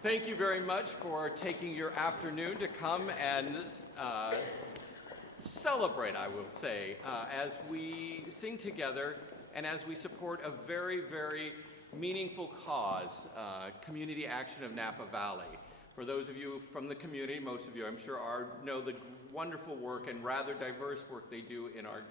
Thank you very much for taking your afternoon to come and celebrate, I will say, as we sing together and as we support a very, very meaningful cause, community action of Napa Valley. For those of you from the community, most of you I'm sure know the wonderful work and rather diverse work they do in our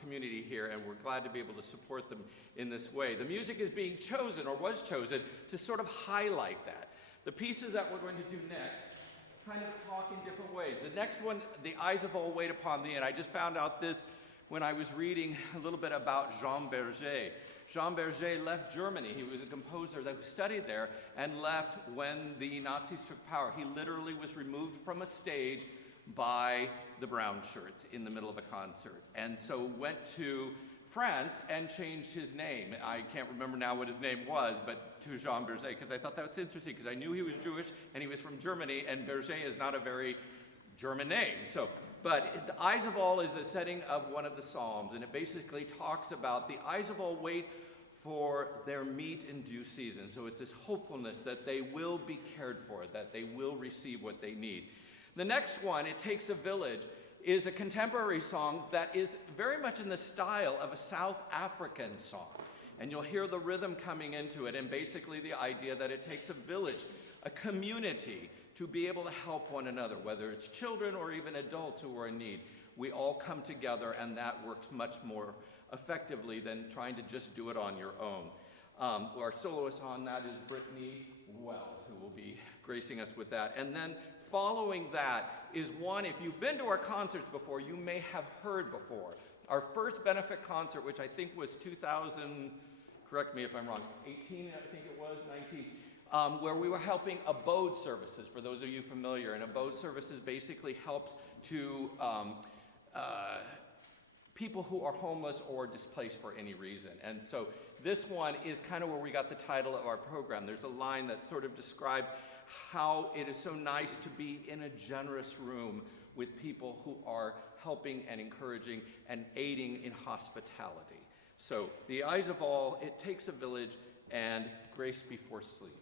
community here, and we're glad to be able to support them in this way. The music is being chosen, or was chosen, to sort of highlight that. The pieces that we're going to do next kind of talk in different ways. The next one, The Eyes of All Wait Upon Thee, and I just found out this when I was reading a little bit about Jean Berger. Jean Berger left Germany. He was a composer that studied there and left when the Nazis took power. He literally was removed from a stage by the brown shirts in the middle of a concert, and so went to France and changed his name. I can't remember now what his name was, but to Jean Berger, because I thought that was interesting, because I knew he was Jewish and he was from Germany, and Berger is not a very German name. But The Eyes of All is a setting of one of the Psalms, and it basically talks about the eyes of all wait for their meat in due season. So it's this hopefulness that they will be cared for, that they will receive what they need. The next one, It Takes a Village, is a contemporary song that is very much in the style of a South African song. And you'll hear the rhythm coming into it, and basically the idea that it takes a village, a community, to be able to help one another, whether it's children or even adults who are in need. We all come together, and that works much more effectively than trying to just do it on your own. Our soloist on that is Brittany Wells, who will be gracing us with that. And then following that is one, if you've been to our concerts before, you may have heard before. Our first benefit concert, which I think was 2000, correct me if I'm wrong, 18, I think it was, 19, where we were helping abode services, for those of you familiar. And abode services basically helps to people who are homeless or displaced for any reason. And so this one is kind of where we got the title of our program. There's a line that sort of describes how it is so nice to be in a generous room with people who are helping and encouraging and aiding in hospitality. So The Eyes of All, It Takes a Village, and Grace Before Sleep.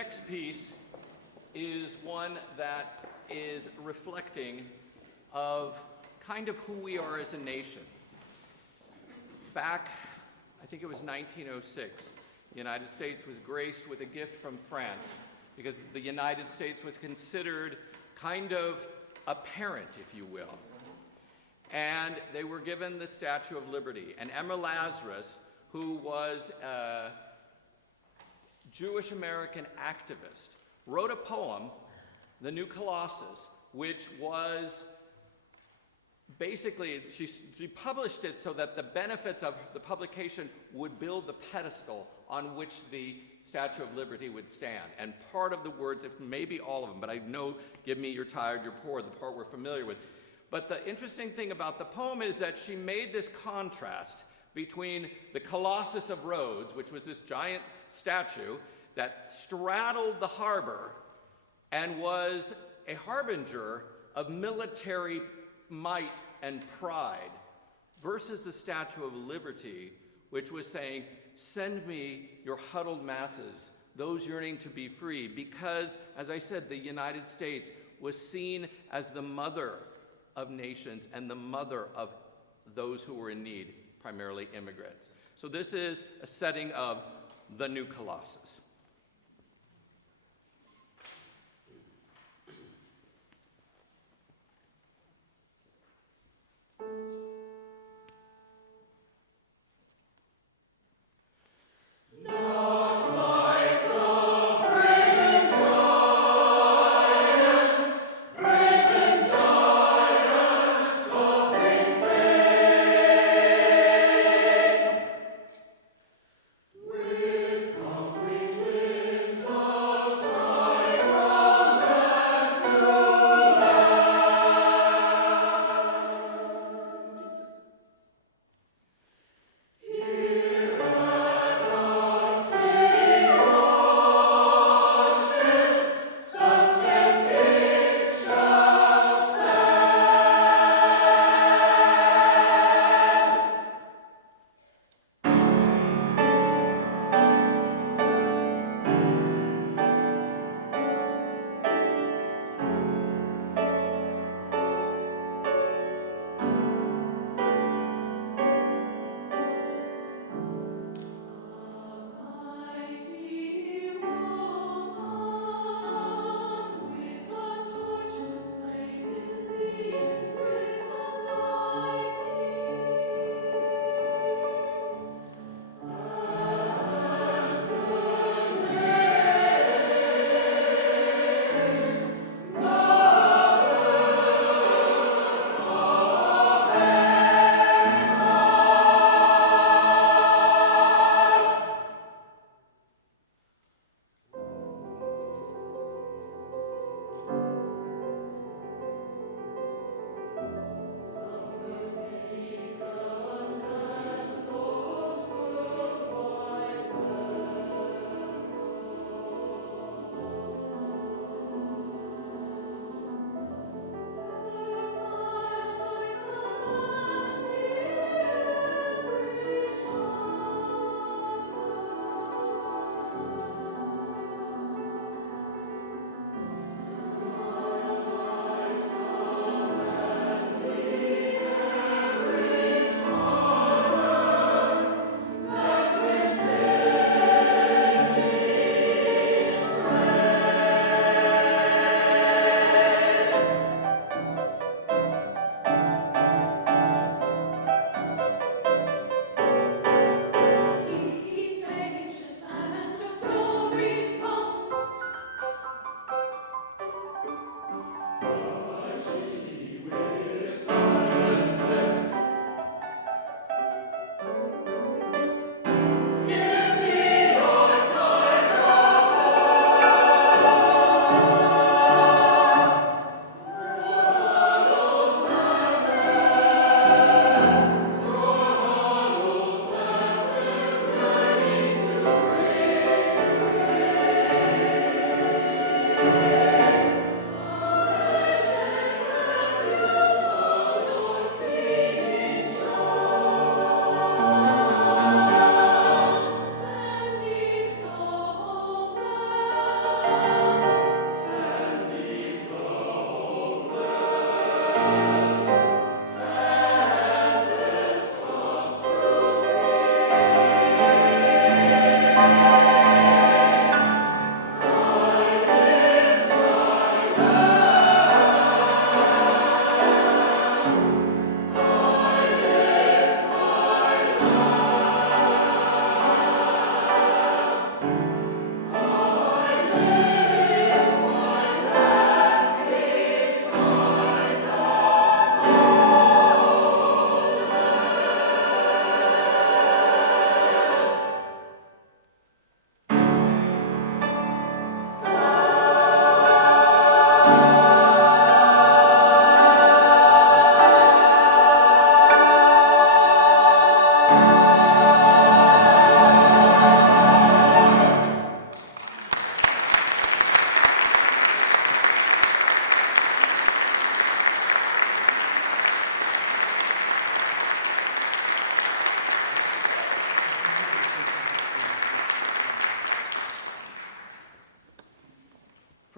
next piece is one that is reflecting of kind of who we are as a nation. Back, I think it was 1906, the United States was graced with a gift from France because the United States was considered kind of a parent, if you will. And they were given the Statue of Liberty. And Emma Lazarus, who was a Jewish American activist, wrote a poem, The New Colossus, which was basically, she published it so that the benefits of the publication would build the pedestal on which the Statue of Liberty would stand. And part of the words, if maybe all of them, but I know, give me you're tired, you're poor, the part we're familiar with. But the interesting thing about the poem is that she made this contrast between the Colossus of Rhodes, which was this giant statue that straddled the harbor and was a harbinger of military might and pride, versus the Statue of Liberty, which was saying, send me your huddled masses, those yearning to be free, because, as I said, the United States was seen as the mother of nations and the mother of those who were in need, primarily immigrants. So this is a setting of the New Colossus. With hungry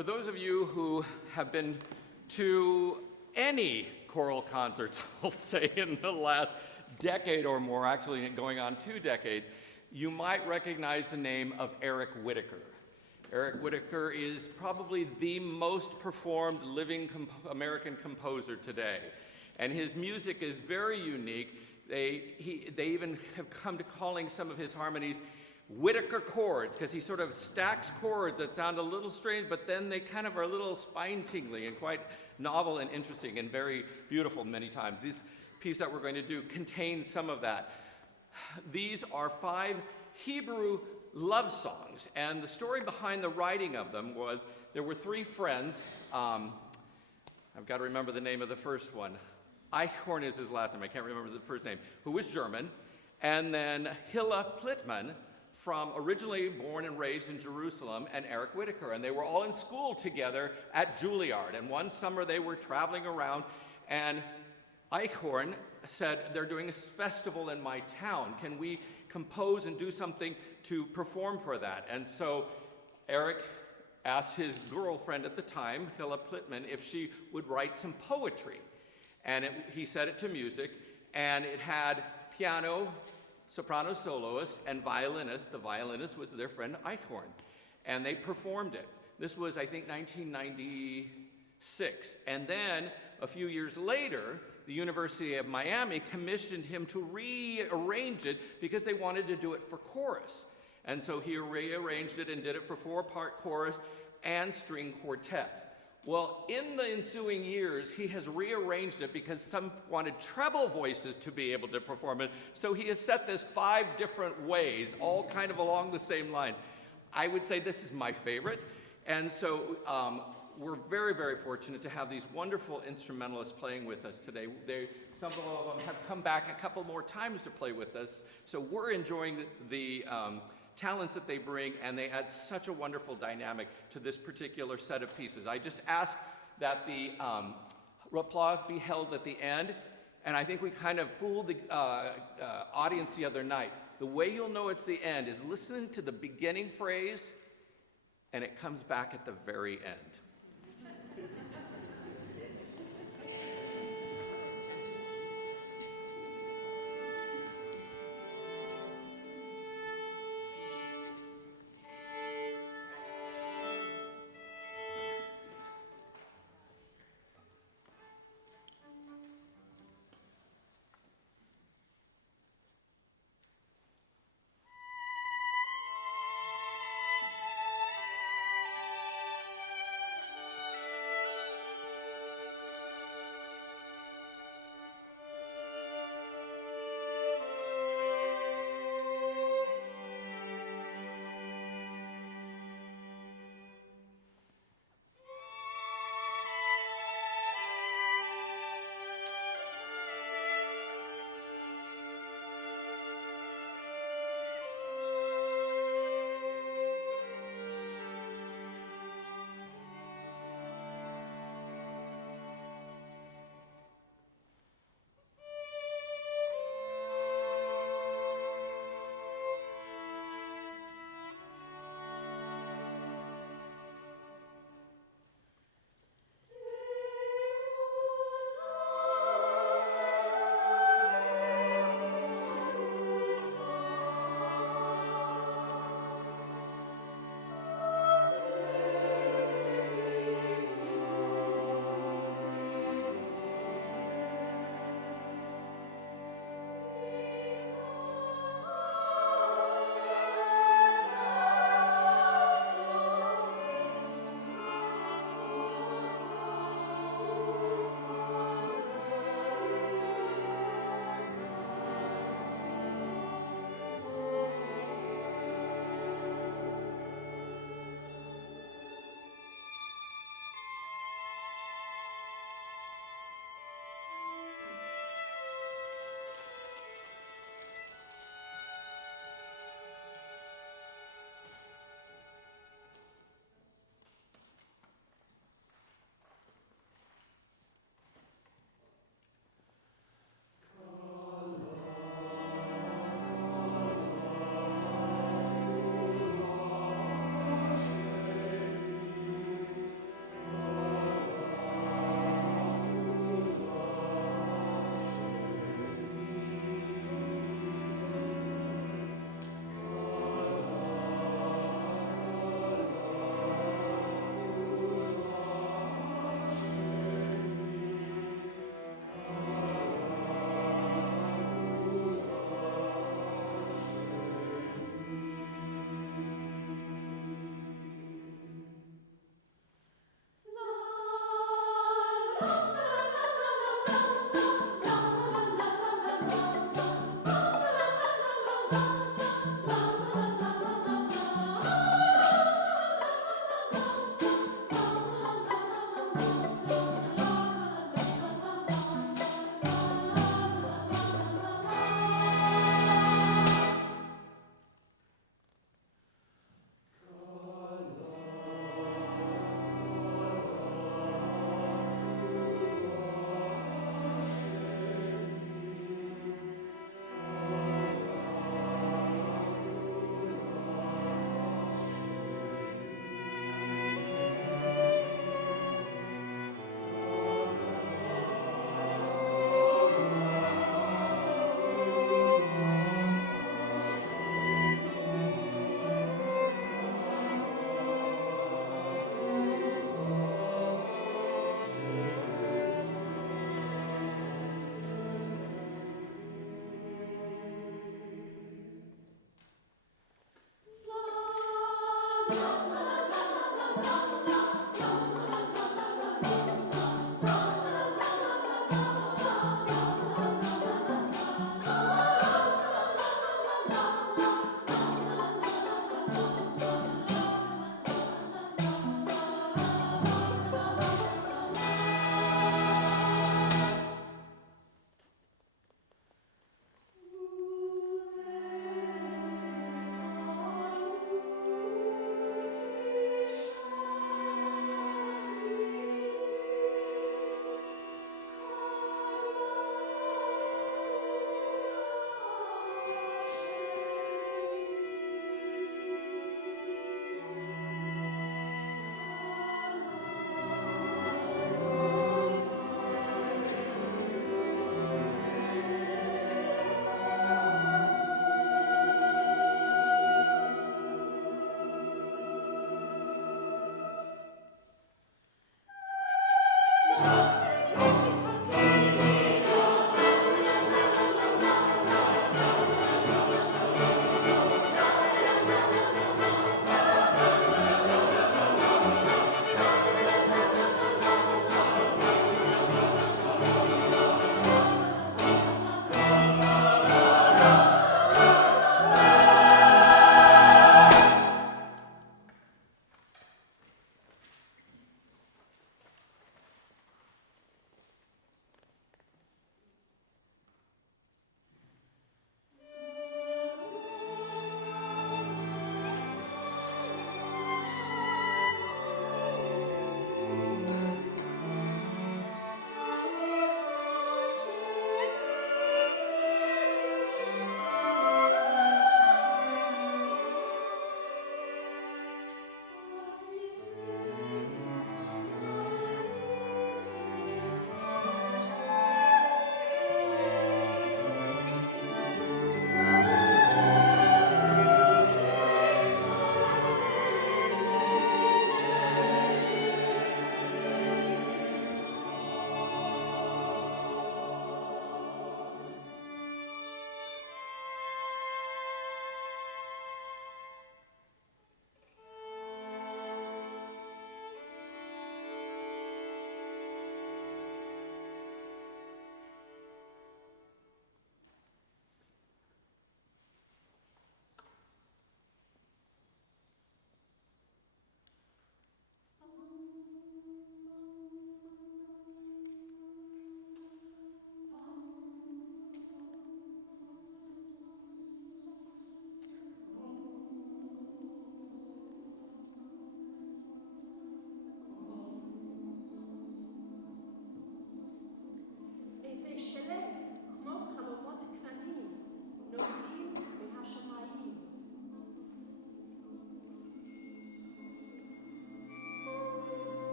For those of you who have been to any choral concerts, I'll say in the last decade or more, actually going on 2 decades, you might recognize the name of Eric Whitacre. Eric Whitacre is probably the most performed living American composer today. And his music is very unique. They even have come to calling some of his harmonies Whitacre chords, because he sort of stacks chords that sound a little strange, but then they kind of are a little spine-tingling and quite novel and interesting and very beautiful many times. This piece that we're going to do contains some of that. These are 5 Hebrew love songs, and the story behind the writing of them was there were 3 friends. I've got to remember the name of the first one. Eichhorn is his last name. I can't remember the first name, who was German, and then Hilla Plittman, from originally born and raised in Jerusalem, and Eric Whitacre. And they were all in school together at Juilliard. And one summer they were traveling around, and Eichhorn said, they're doing a festival in my town. Can we compose and do something to perform for that? And so Eric asked his girlfriend at the time, Hilla Plittman, if she would write some poetry. And he set it to music, and it had piano, soprano soloist, and violinist. The violinist was their friend Eichhorn, and they performed it. This was, I think, 1996. And then, a few years later, the University of Miami commissioned him to rearrange it because they wanted to do it for chorus. And so he rearranged it and did it for 4-part chorus and string quartet. Well, in the ensuing years, he has rearranged it because some wanted treble voices to be able to perform it. So he has set this 5 different ways, all kind of along the same lines. I would say this is my favorite. And so we're very, very fortunate to have these wonderful instrumentalists playing with us today. Some of them have come back a couple more times to play with us. So we're enjoying the talents that they bring, and they add such a wonderful dynamic to this particular set of pieces. I just ask that the applause be held at the end, and I think we kind of fooled the audience the other night. The way you'll know it's the end is listening to the beginning phrase, and it comes back at the very end.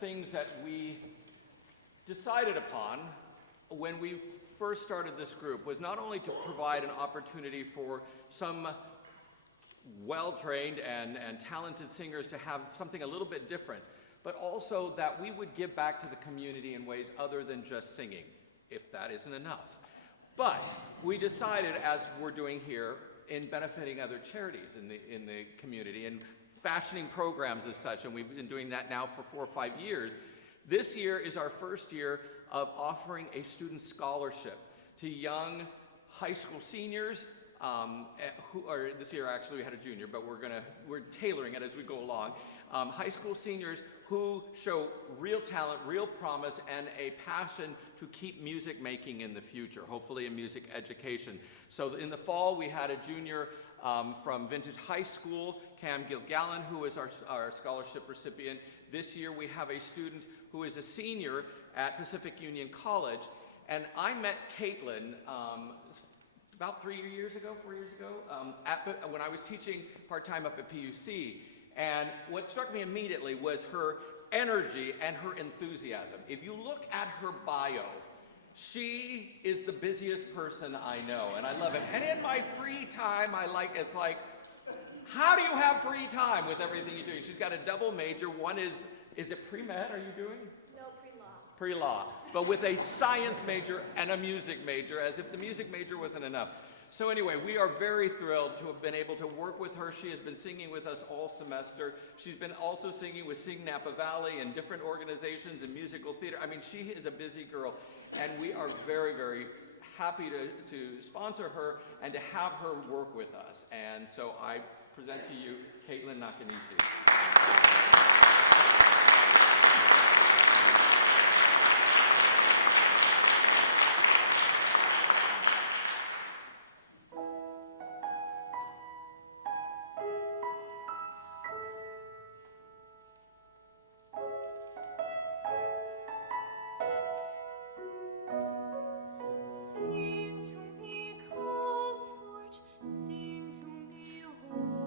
things that we decided upon when we first started this group was not only to provide an opportunity for some well-trained and talented singers to have something a little bit different, but also that we would give back to the community in ways other than just singing, if that isn't enough. But we decided, as we're doing here, in benefiting other charities in the community and fashioning programs as such, and we've been doing that now for 4 or 5 years. This year is our first year of offering a student scholarship to young high school seniors, this year actually we had a junior, but we're tailoring it as we go along. High school seniors who show real talent, real promise, and a passion to keep music making in the future, hopefully in music education. So in the fall, we had a junior from Vintage High School, Cam Gilgallen, who is our scholarship recipient. This year, we have a student who is a senior at Pacific Union College, and I met Caitlin about 4 years ago, when I was teaching part-time up at PUC. And what struck me immediately was her energy and her enthusiasm. If you look at her bio, she is the busiest person I know, and I love it. And in my free time, it's like, how do you have free time with everything you're doing? She's got a double major. One is it pre-med are you doing? No, pre-law. Pre-law, but with a science major and a music major, as if the music major wasn't enough. So anyway, we are very thrilled to have been able to work with her. She has been singing with us all semester. She's been also singing with Sing Napa Valley and different organizations and musical theater. I mean, she is a busy girl, and we are very, very happy to sponsor her and to have her work with us. And so I present to you Caitlin Nakanishi. Sing to me comfort, sing to me hope.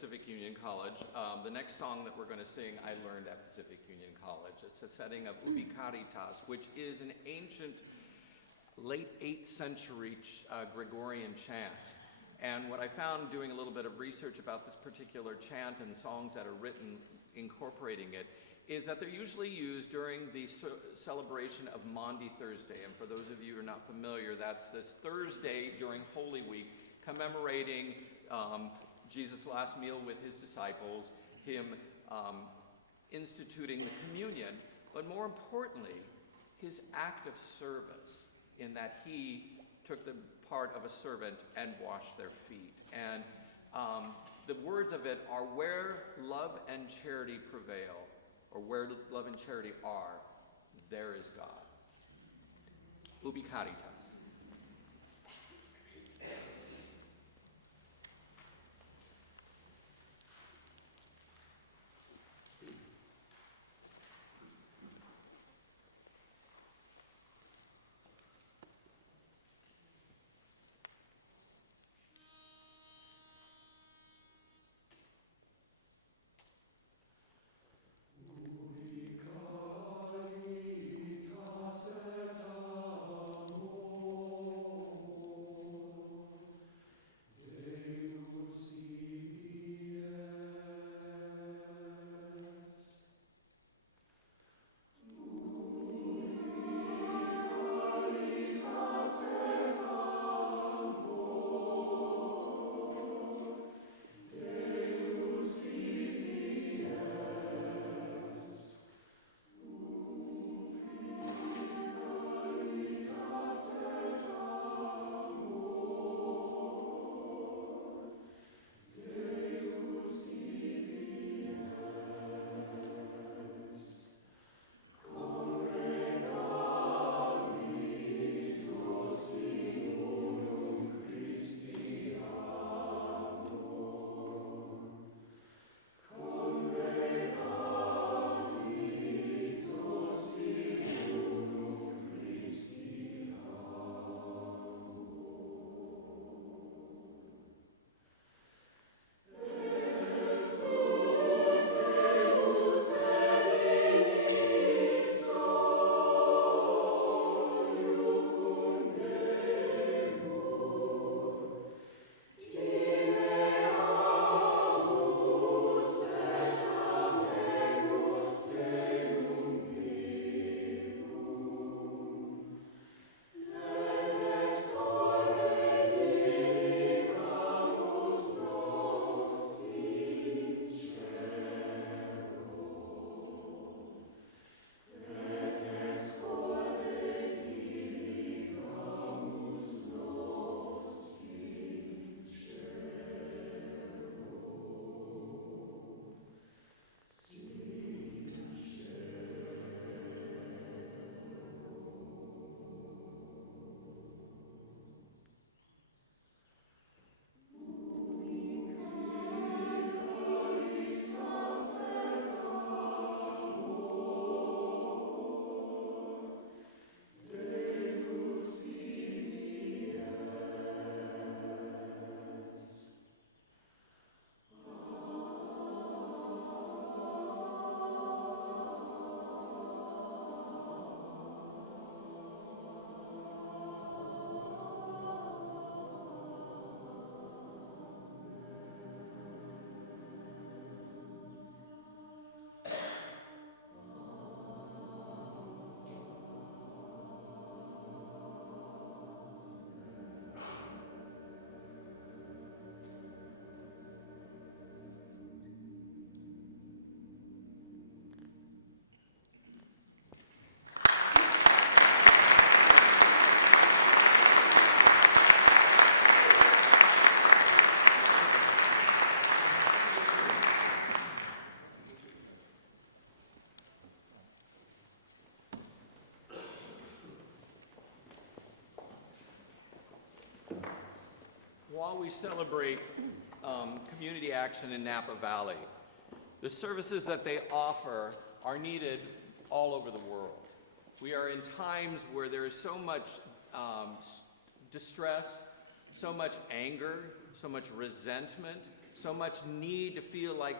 Pacific Union College. The next song that we're going to sing, I learned at Pacific Union College. It's a setting of Ubi Caritas, which is an ancient late 8th century Gregorian chant. And what I found doing a little bit of research about this particular chant and songs that are written incorporating it is that they're usually used during the celebration of Maundy Thursday. And for those of you who are not familiar, that's this Thursday during Holy Week, commemorating Jesus' last meal with his disciples, him instituting the communion, but more importantly, his act of service in that he took the part of a servant and washed their feet. And the words of it are, where love and charity prevail, or where love and charity are, there is God. Ubi Caritas. While we celebrate community action in Napa Valley, the services that they offer are needed all over the world. We are in times where there is so much distress, so much anger, so much resentment, so much need to feel like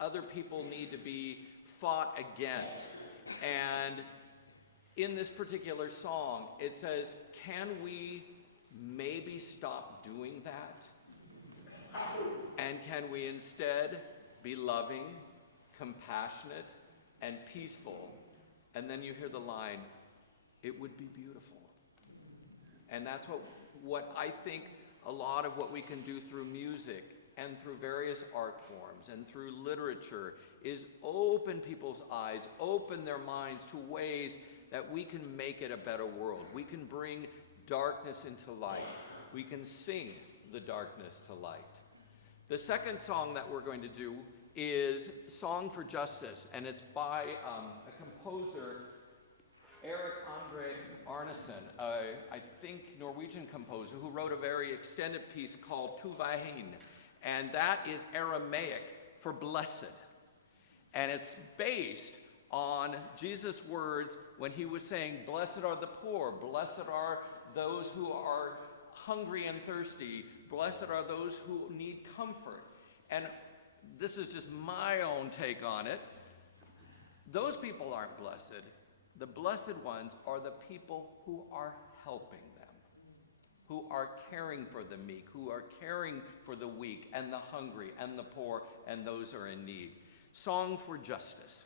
other people need to be fought against. And in this particular song, it says, can we maybe stop doing that? And can we instead be loving, compassionate, and peaceful? And then you hear the line, it would be beautiful. And that's what I think a lot of what we can do through music and through various art forms and through literature is open people's eyes, open their minds to ways that we can make it a better world. We can bring darkness into light. We can sing the darkness to light. The second song that we're going to do is Song for Justice, and it's by a composer, Erik Andre Arnesen, I think Norwegian composer, who wrote a very extended piece called Tuvahin, and that is Aramaic for blessed. And it's based on Jesus' words when he was saying, blessed are the poor, blessed are those who are hungry and thirsty, blessed are those who need comfort. And this is just my own take on it. Those people aren't blessed. The blessed ones are the people who are helping them, who are caring for the meek, who are caring for the weak and the hungry and the poor and those who are in need. Song for Justice.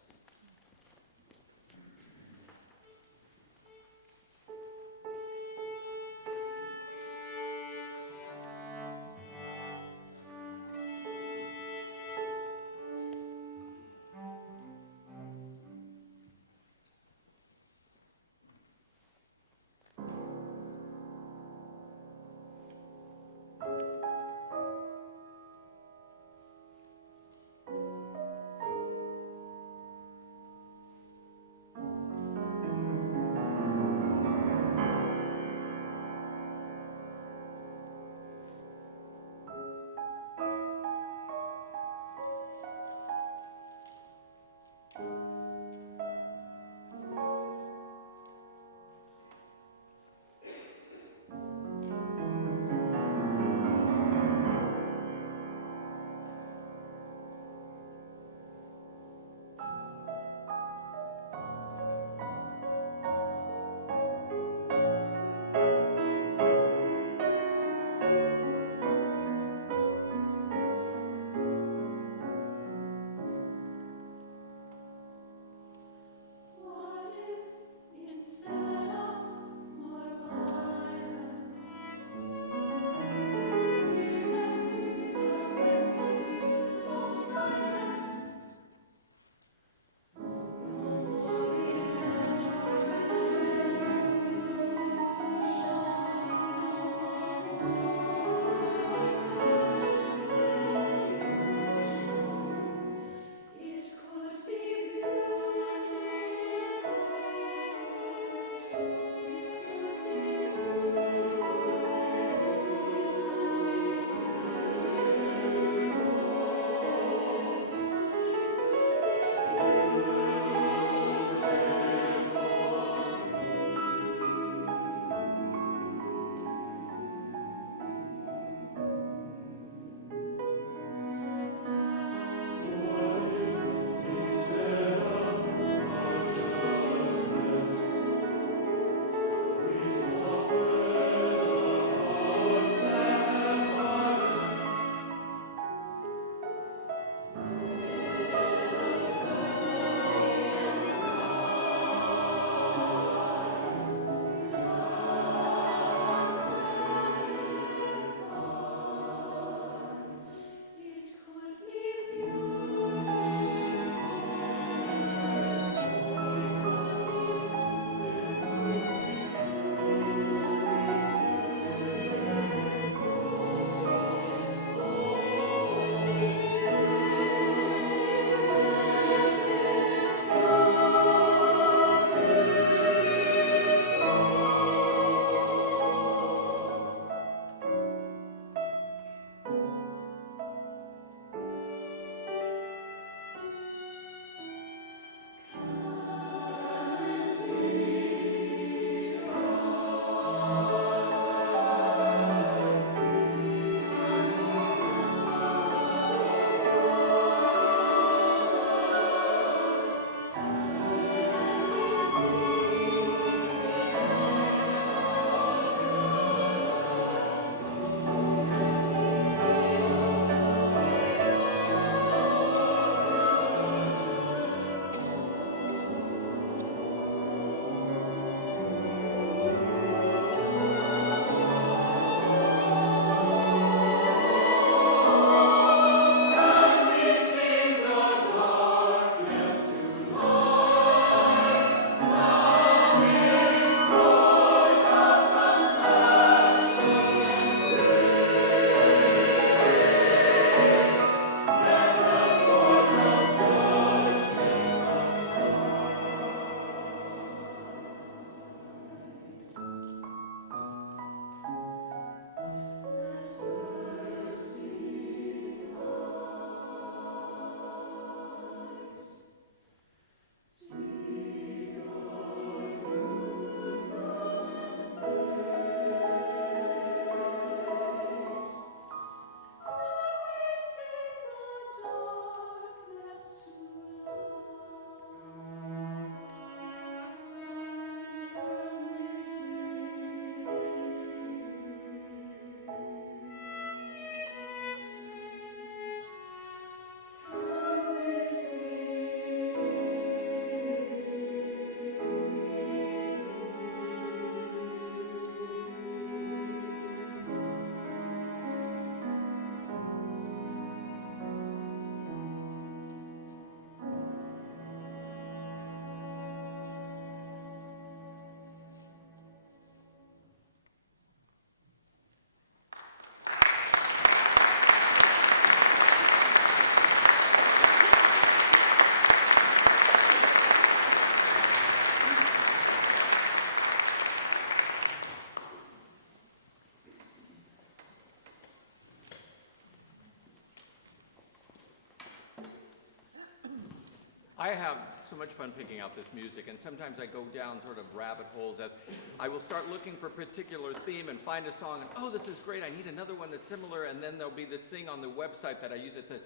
I have so much fun picking out this music, and sometimes I go down sort of rabbit holes as I will start looking for a particular theme and find a song, and oh, this is great, I need another one that's similar, and then there'll be this thing on the website that I use that says,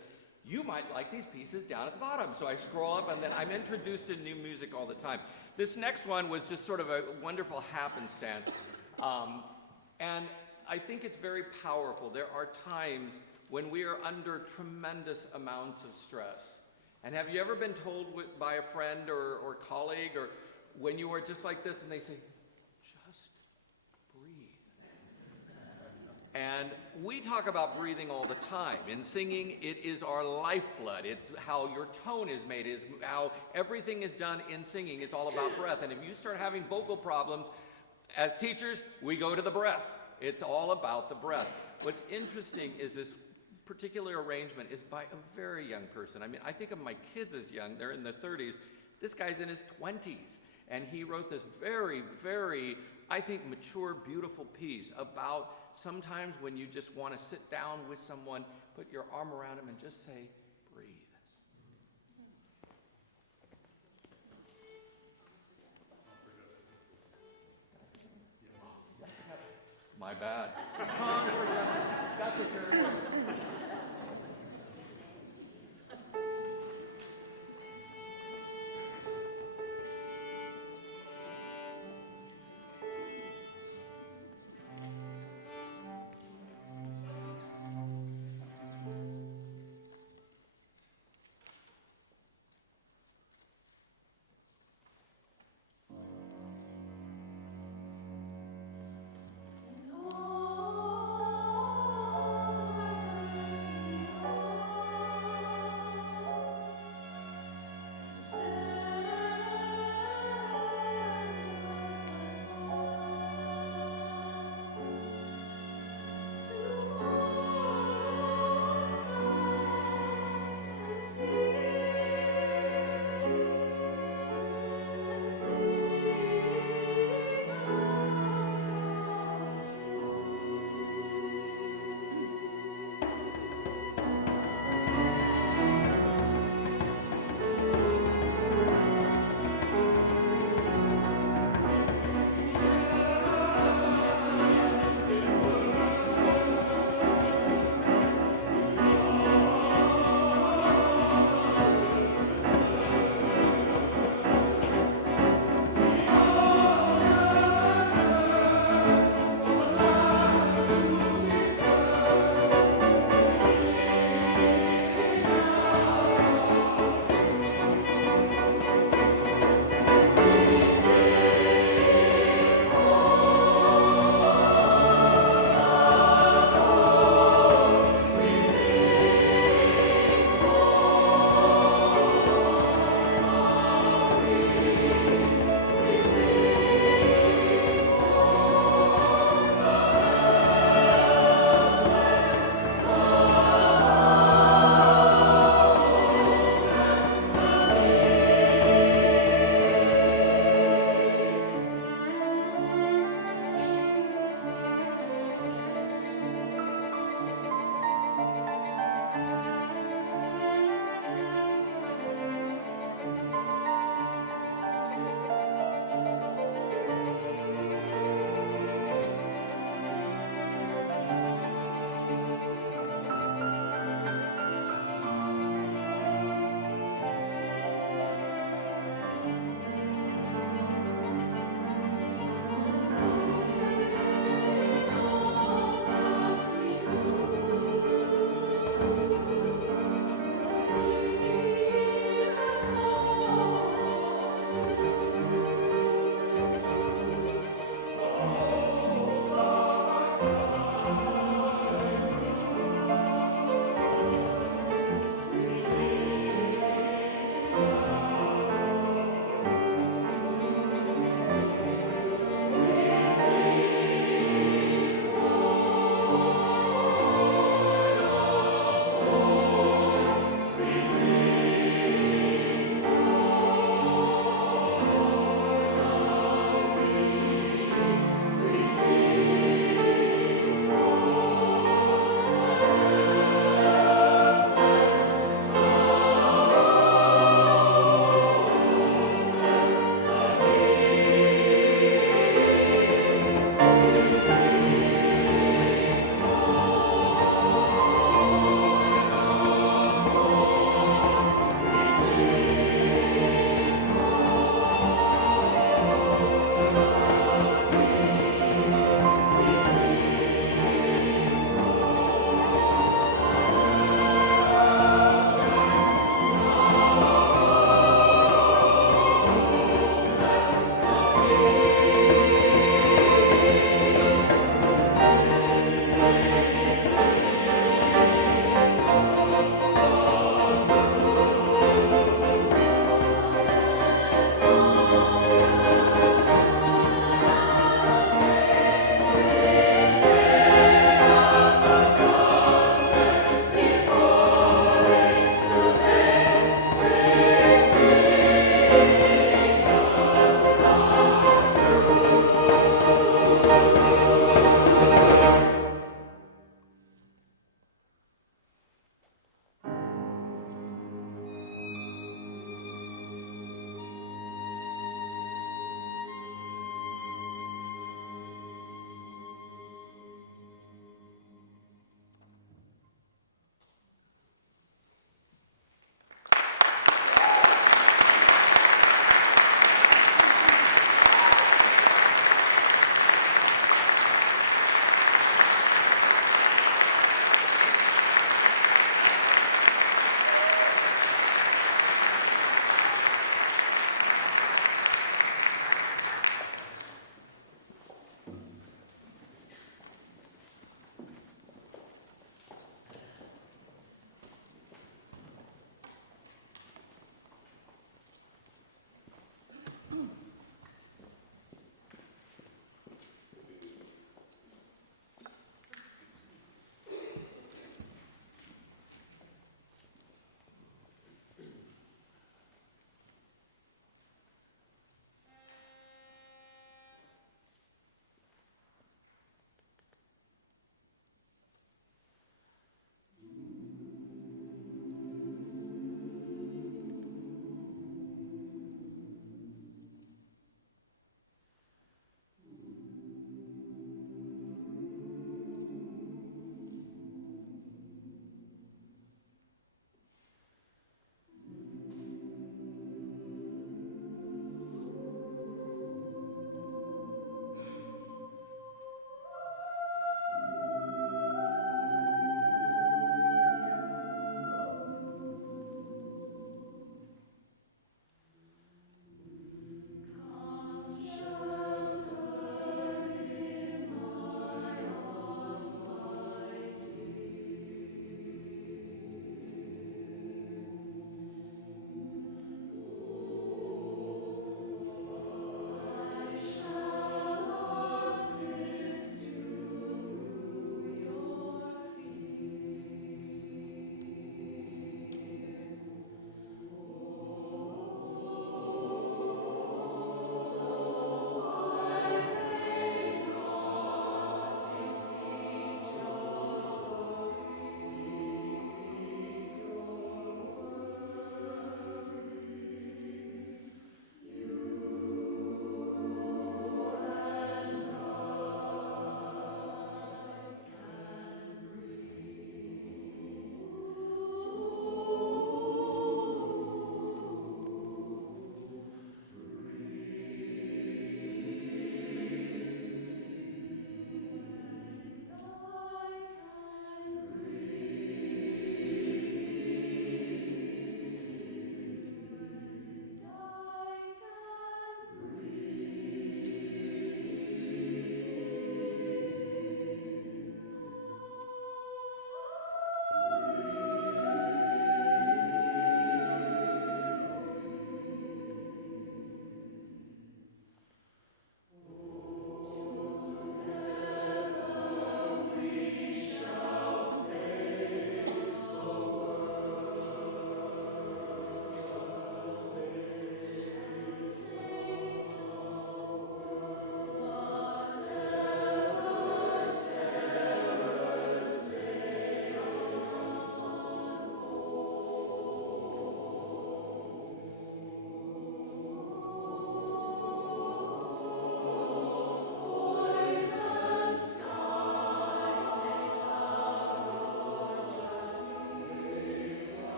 you might like these pieces down at the bottom. So I scroll up, and then I'm introduced to new music all the time. This next one was just sort of a wonderful happenstance. And I think it's very powerful. There are times when we are under tremendous amounts of stress. And have you ever been told by a friend or colleague, or when you are just like this and they say, just breathe. And we talk about breathing all the time. In singing, it is our lifeblood. It's how your tone is made, is how everything is done in singing. It's all about breath. And if you start having vocal problems, as teachers, we go to the breath. It's all about the breath. What's interesting is this particular arrangement is by a very young person. I mean, I think of my kids as young. They're in their 30s. This guy's in his 20s. And he wrote this very, very, I think, mature, beautiful piece about sometimes when you just want to sit down with someone, put your arm around him and just say, breathe. My bad. Song for Jeff. That's what you're doing. Oh,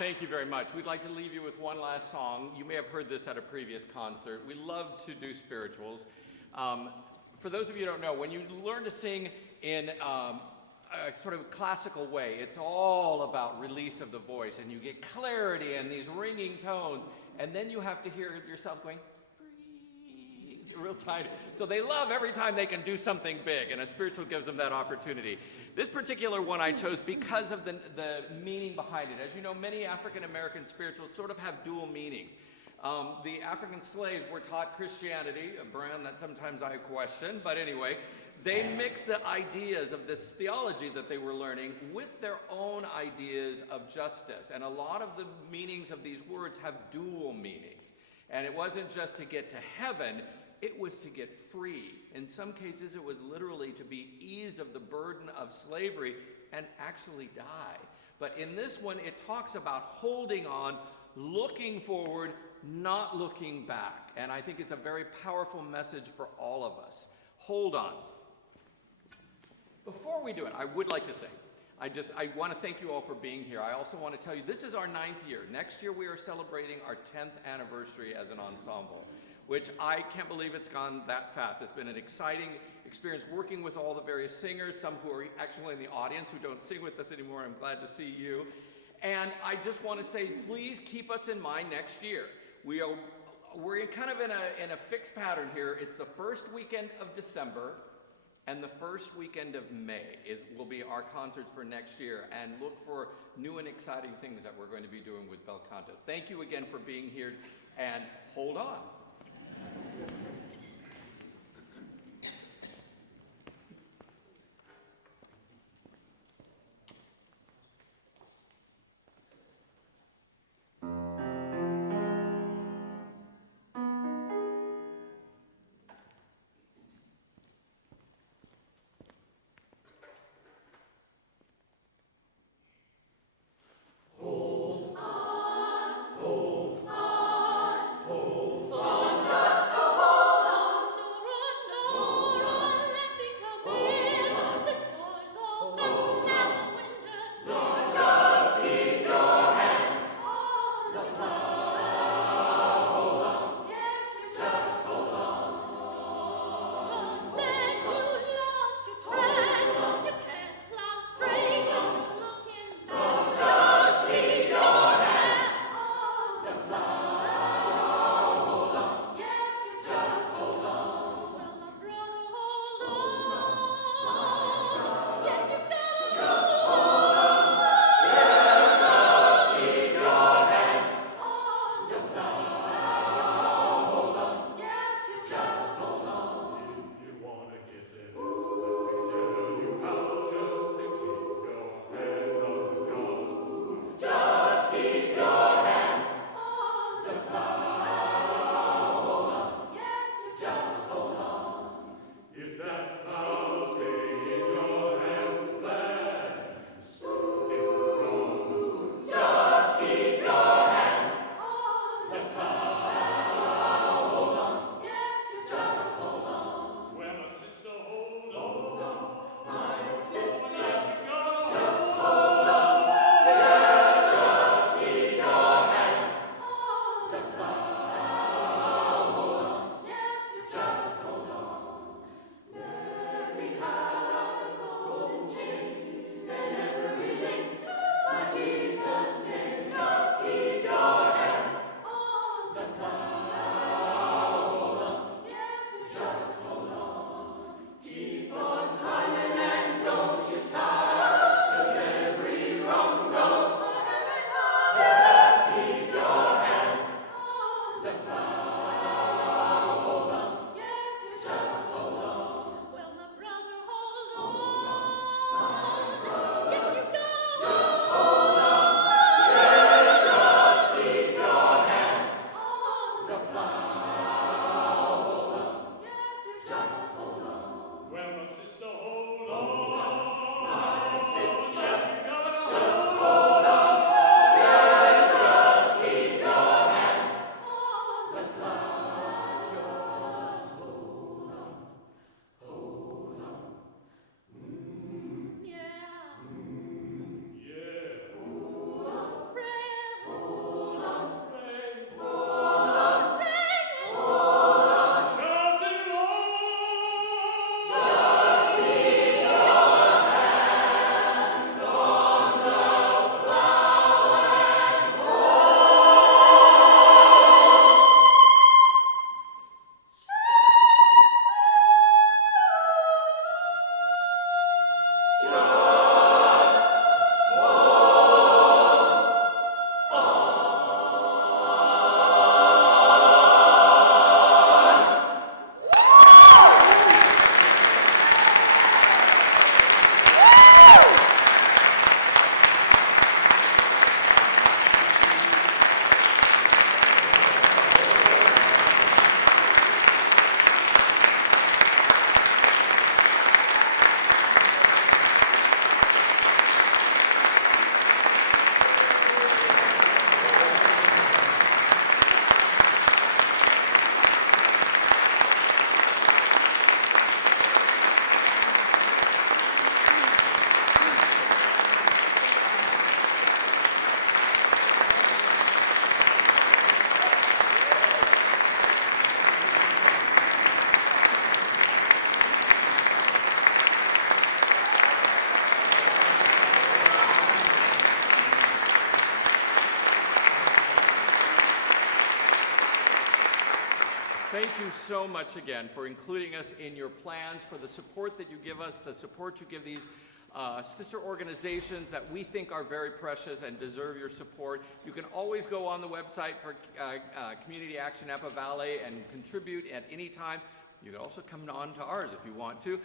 Thank you very much. We'd like to leave you with one last song. You may have heard this at a previous concert. We love to do spirituals. For those of you who don't know, when you learn to sing in a sort of classical way, it's all about release of the voice, and you get clarity and these ringing tones, and then you have to hear yourself going, breathe, real tiny. So they love every time they can do something big, and a spiritual gives them that opportunity. This particular one I chose because of the meaning behind it. As you know, many African American spirituals sort of have dual meanings. The African slaves were taught Christianity, a brand that sometimes I question, but anyway, they mixed the ideas of this theology that they were learning with their own ideas of justice. And a lot of the meanings of these words have dual meanings. And it wasn't just to get to heaven, it was to get free. In some cases, it was literally to be eased of the burden of slavery and actually die. But in this one, it talks about holding on, looking forward, not looking back. And I think it's a very powerful message for all of us. Hold on. Before we do it, I would like to say, I want to thank you all for being here. I also want to tell you, this is our 9th year. Next year, we are celebrating our 10th anniversary as an ensemble, which I can't believe it's gone that fast. It's been an exciting experience working with all the various singers, some who are actually in the audience who don't sing with us anymore. I'm glad to see you. And I just want to say, please keep us in mind next year. We're kind of in a fixed pattern here. It's the first weekend of December and the first weekend of May will be our concerts for next year. And look for new and exciting things that we're going to be doing with Bel Canto. Thank you again for being here, and hold on. Just hold on. Thank you so much again for including us in your plans, for the support that you give us, the support you give these sister organizations that we think are very precious and deserve your support. You can always go on the website for Community Action Napa Valley and contribute at any time. You can also come on to ours if you want to.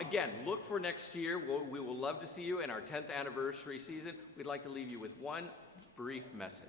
Again, look for next year. We will love to see you in our 10th anniversary season. We'd like to leave you with one brief message.